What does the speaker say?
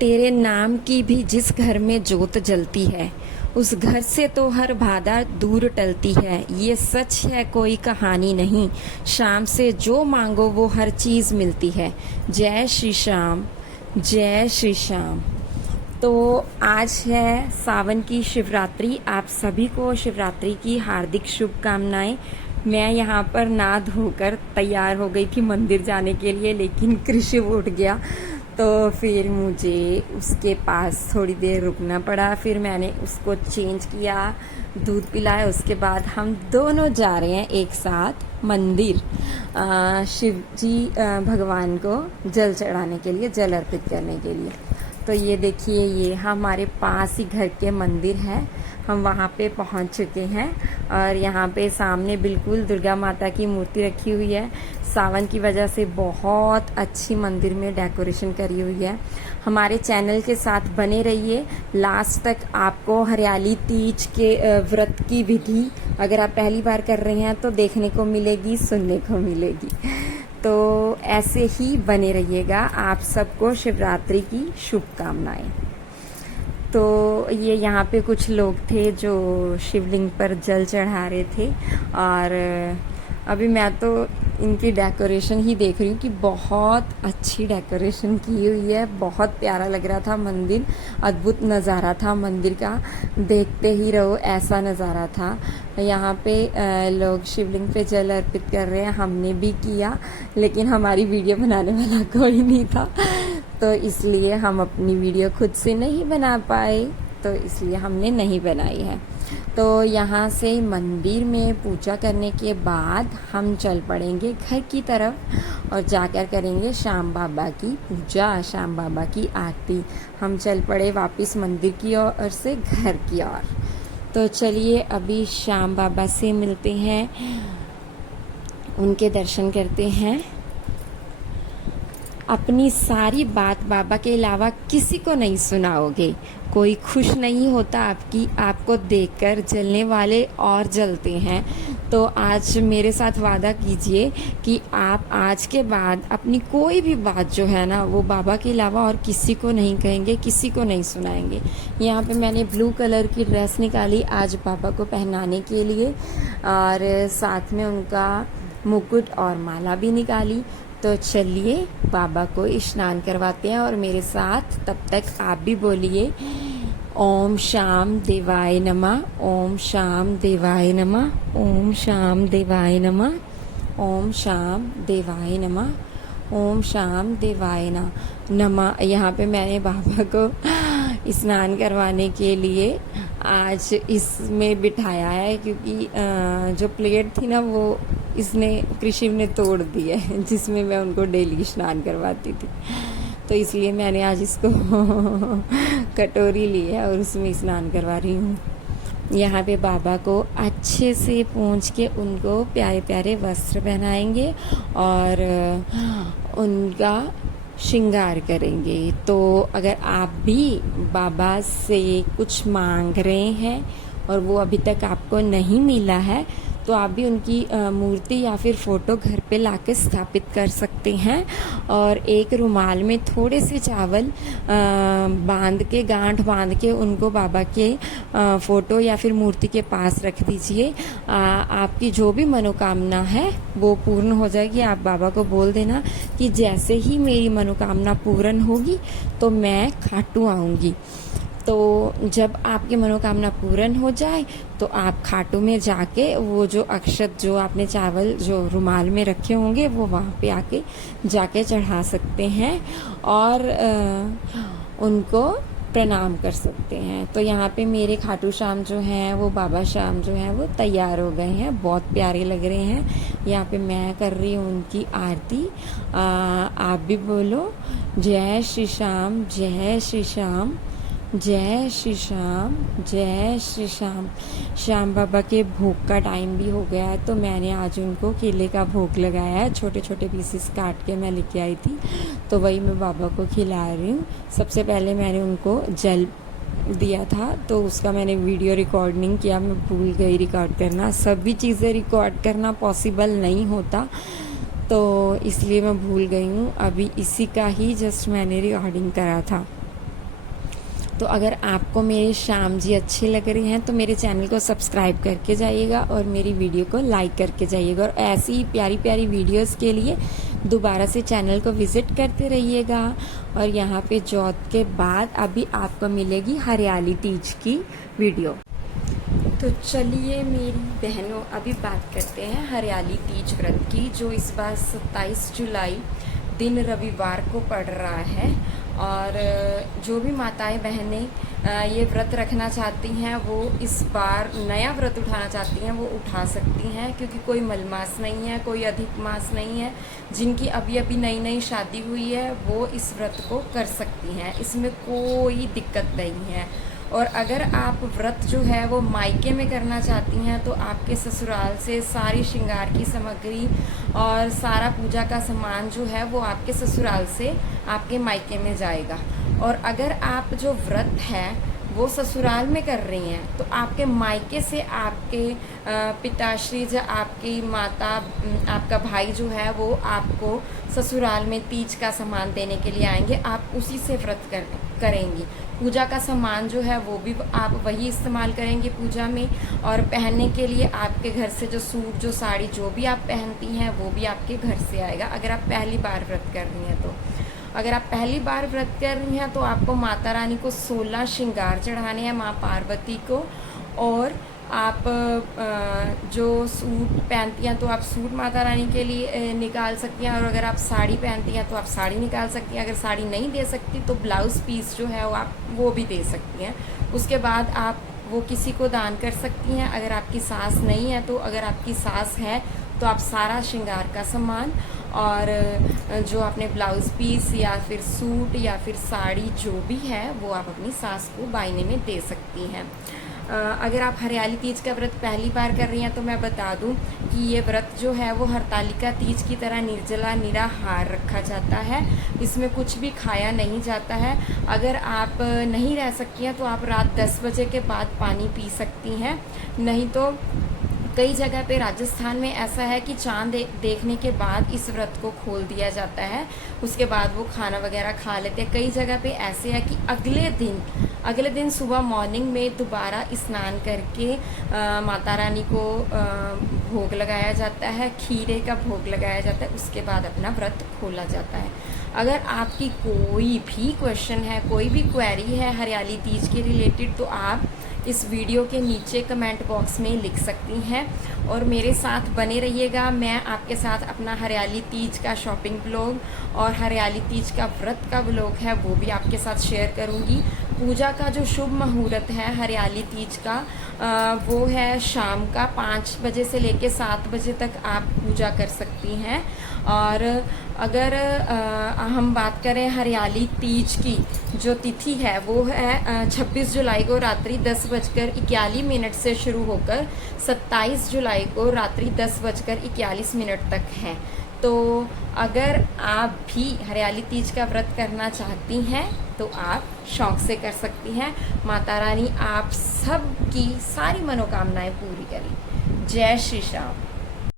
तेरे नाम की भी जिस घर में जोत जलती है, उस घर से तो हर बाधा दूर टलती है। ये सच है, कोई कहानी नहीं। शाम से जो मांगो वो हर चीज़ मिलती है। जय श्री श्याम, जय श्री श्याम। तो आज है सावन की शिवरात्रि। आप सभी को शिवरात्रि की हार्दिक शुभकामनाएं। मैं यहाँ पर नहा धोकर तैयार हो गई थी मंदिर जाने के लिए, लेकिन कृषि उठ गया तो फिर मुझे उसके पास थोड़ी देर रुकना पड़ा। फिर मैंने उसको चेंज किया, दूध पिलाया। उसके बाद हम दोनों जा रहे हैं एक साथ मंदिर, शिव जी भगवान को जल चढ़ाने के लिए, जल अर्पित करने के लिए। तो ये देखिए, ये हमारे पास ही घर के मंदिर है। हम वहाँ पे पहुँच चुके हैं और यहाँ पे सामने बिल्कुल दुर्गा माता की मूर्ति रखी हुई है। सावन की वजह से बहुत अच्छी मंदिर में डेकोरेशन करी हुई है। हमारे चैनल के साथ बने रहिए लास्ट तक। आपको हरियाली तीज के व्रत की विधि अगर आप पहली बार कर रहे हैं तो देखने को मिलेगी, सुनने को मिलेगी। तो ऐसे ही बने रहिएगा। आप सबको शिवरात्रि की शुभकामनाएं। तो ये यहाँ पे कुछ लोग थे जो शिवलिंग पर जल चढ़ा रहे थे और अभी मैं तो इनकी डेकोरेशन ही देख रही हूँ कि बहुत अच्छी डेकोरेशन की हुई है। बहुत प्यारा लग रहा था मंदिर, अद्भुत नज़ारा था मंदिर का, देखते ही रहो ऐसा नज़ारा था। यहाँ पे लोग शिवलिंग पे जल अर्पित कर रहे हैं, हमने भी किया, लेकिन हमारी वीडियो बनाने वाला कोई नहीं था तो इसलिए हम अपनी वीडियो खुद से नहीं बना पाए, तो इसलिए हमने नहीं बनाई है। तो यहाँ से मंदिर में पूजा करने के बाद हम चल पड़ेंगे घर की तरफ और जाकर करेंगे श्याम बाबा की पूजा, श्याम बाबा की आरती। हम चल पड़े वापस मंदिर की ओर से घर की ओर। तो चलिए अभी श्याम बाबा से मिलते हैं, उनके दर्शन करते हैं। अपनी सारी बात बाबा के अलावा किसी को नहीं सुनाओगे। कोई खुश नहीं होता आपको देखकर जलने वाले और जलते हैं। तो आज मेरे साथ वादा कीजिए कि आप आज के बाद अपनी कोई भी बात जो है ना, वो बाबा के अलावा और किसी को नहीं कहेंगे, किसी को नहीं सुनाएंगे। यहाँ पे मैंने ब्लू कलर की ड्रेस निकाली आज बाबा को पहनाने के लिए और साथ में उनका मुकुट और माला भी निकाली। तो चलिए बाबा को स्नान करवाते हैं और मेरे साथ तब तक आप भी बोलिए ओम शाम देवाय नमः, ओम शाम देवाय नमः, ओम शाम देवाय नमः, ओम शाम देवाय नमः, ओम शाम देवाय नमः। यहाँ पे मैंने बाबा को स्नान करवाने के लिए आज इसमें बिठाया है, क्योंकि जो प्लेट थी ना वो इसने कृषि ने तोड़ दी है, जिसमें मैं उनको डेली स्नान करवाती थी। तो इसलिए मैंने आज इसको कटोरी ली है और उसमें स्नान करवा रही हूँ। यहाँ पे बाबा को अच्छे से पोंछ के उनको प्यारे प्यारे वस्त्र पहनाएंगे और उनका श्रृंगार करेंगे। तो अगर आप भी बाबा से कुछ मांग रहे हैं और वो अभी तक आपको नहीं मिला है, तो आप भी उनकी मूर्ति या फिर फ़ोटो घर पे लाके स्थापित कर सकते हैं और एक रुमाल में थोड़े से चावल बांध के, गांठ बांध के उनको बाबा के फ़ोटो या फिर मूर्ति के पास रख दीजिए। आपकी जो भी मनोकामना है वो पूर्ण हो जाएगी। आप बाबा को बोल देना कि जैसे ही मेरी मनोकामना पूर्ण होगी तो मैं खाटू आऊँगी। तो जब आपकी मनोकामना पूर्ण हो जाए तो आप खाटू में जाके वो जो अक्षत, जो आपने चावल जो रुमाल में रखे होंगे, वो वहाँ पे आके जाके चढ़ा सकते हैं और उनको प्रणाम कर सकते हैं। तो यहाँ पे मेरे खाटू श्याम जो हैं, वो बाबा श्याम जो हैं, वो तैयार हो गए हैं, बहुत प्यारे लग रहे हैं। यहाँ पे मैं कर रही हूँ उनकी आरती। आप भी बोलो जय श्री श्याम, जय श्री श्याम, जय श्री श्याम, जय श्री श्याम। श्याम बाबा के भोग का टाइम भी हो गया है, तो मैंने आज उनको केले का भोग लगाया है। छोटे छोटे पीसेस काट के मैं लेके आई थी, तो वही मैं बाबा को खिला रही हूँ। सबसे पहले मैंने उनको जल दिया था, तो उसका मैंने वीडियो रिकॉर्ड नहीं किया, मैं भूल गई रिकॉर्ड करना। सभी चीज़ें रिकॉर्ड करना पॉसिबल नहीं होता, तो इसलिए मैं भूल गई हूँ। अभी इसी का ही जस्ट मैंने रिकॉर्डिंग करा था। तो अगर आपको मेरे श्याम जी अच्छे लग रहे हैं तो मेरे चैनल को सब्सक्राइब करके जाइएगा और मेरी वीडियो को लाइक करके जाइएगा, और ऐसी ही प्यारी प्यारी वीडियोस के लिए दोबारा से चैनल को विज़िट करते रहिएगा। और यहाँ पे जॉब के बाद अभी आपको मिलेगी हरियाली तीज की वीडियो। तो चलिए मेरी बहनों, अभी बात करते हैं हरियाली तीज व्रत की, जो इस बार 27 जुलाई दिन रविवार को पड़ रहा है। और जो भी माताएं बहनें ये व्रत रखना चाहती हैं, वो इस बार नया व्रत उठाना चाहती हैं, वो उठा सकती हैं, क्योंकि कोई मलमास नहीं है, कोई अधिक मास नहीं है। जिनकी अभी अभी नई नई शादी हुई है वो इस व्रत को कर सकती हैं, इसमें कोई दिक्कत नहीं है। और अगर आप व्रत जो है वो मायके में करना चाहती हैं, तो आपके ससुराल से सारी श्रृंगार की सामग्री और सारा पूजा का सामान जो है वो आपके ससुराल से आपके मायके में जाएगा। और अगर आप जो व्रत है वो ससुराल में कर रही हैं, तो आपके मायके से आपके पिताश्री या आपकी माता, आपका भाई जो है वो आपको ससुराल में तीज का सामान देने के लिए आएंगे। आप उसी से व्रत करेंगी। पूजा का सामान जो है वो भी आप वही इस्तेमाल करेंगे पूजा में। और पहनने के लिए आपके घर से जो सूट, जो साड़ी, जो भी आप पहनती हैं वो भी आपके घर से आएगा, अगर आप पहली बार व्रत कर रही हैं तो। अगर आप पहली बार व्रत कर रही हैं तो आपको माता रानी को 16 श्रृंगार चढ़ाने हैं, माँ पार्वती को। और आप जो सूट पहनती हैं तो आप सूट माता रानी के लिए निकाल सकती हैं, और अगर आप साड़ी पहनती हैं तो आप साड़ी निकाल सकती हैं। अगर साड़ी नहीं दे सकती तो ब्लाउज़ पीस जो है वो आप वो भी दे सकती हैं। उसके बाद आप वो किसी को दान कर सकती हैं। अगर आपकी सास नहीं है तो, अगर आपकी सास है तो आप सारा श्रृंगार का सामान और जो आपने ब्लाउज़ पीस या फिर सूट या फिर साड़ी जो भी है वो आप अपनी सास को बायने में दे सकती हैं। अगर आप हरियाली तीज का व्रत पहली बार कर रही हैं तो मैं बता दूं कि ये व्रत जो है वो हरतालिका तीज की तरह निर्जला निराहार रखा जाता है। इसमें कुछ भी खाया नहीं जाता है। अगर आप नहीं रह सकती हैं तो आप रात 10 बजे के बाद पानी पी सकती हैं। नहीं तो कई जगह पे राजस्थान में ऐसा है कि चांद देखने के बाद इस व्रत को खोल दिया जाता है, उसके बाद वो खाना वगैरह खा लेते हैं। कई जगह पे ऐसे है कि अगले दिन सुबह मॉर्निंग में दोबारा स्नान करके माता रानी को भोग लगाया जाता है, खीरे का भोग लगाया जाता है, उसके बाद अपना व्रत खोला जाता है। अगर आपकी कोई भी क्वेश्चन है, कोई भी क्वेरी है हरियाली तीज के रिलेटेड, तो आप इस वीडियो के नीचे कमेंट बॉक्स में लिख सकती हैं। और मेरे साथ बने रहिएगा। मैं आपके साथ अपना हरियाली तीज का शॉपिंग ब्लॉग और हरियाली तीज का व्रत का ब्लॉग है वो भी आपके साथ शेयर करूंगी। पूजा का जो शुभ मुहूर्त है हरियाली तीज का वो है शाम का 5 बजे से लेके 7 बजे तक आप पूजा कर सकती हैं। और अगर हम बात करें हरियाली तीज की जो तिथि है वो है 26 जुलाई को रात्रि 10:41 से शुरू होकर 27 जुलाई को रात्रि 10:41 तक है। तो अगर आप भी हरियाली तीज का व्रत करना चाहती हैं तो आप शौक से कर सकती हैं। माता रानी आप सब की सारी मनोकामनाएं पूरी करें। जय श्री राम।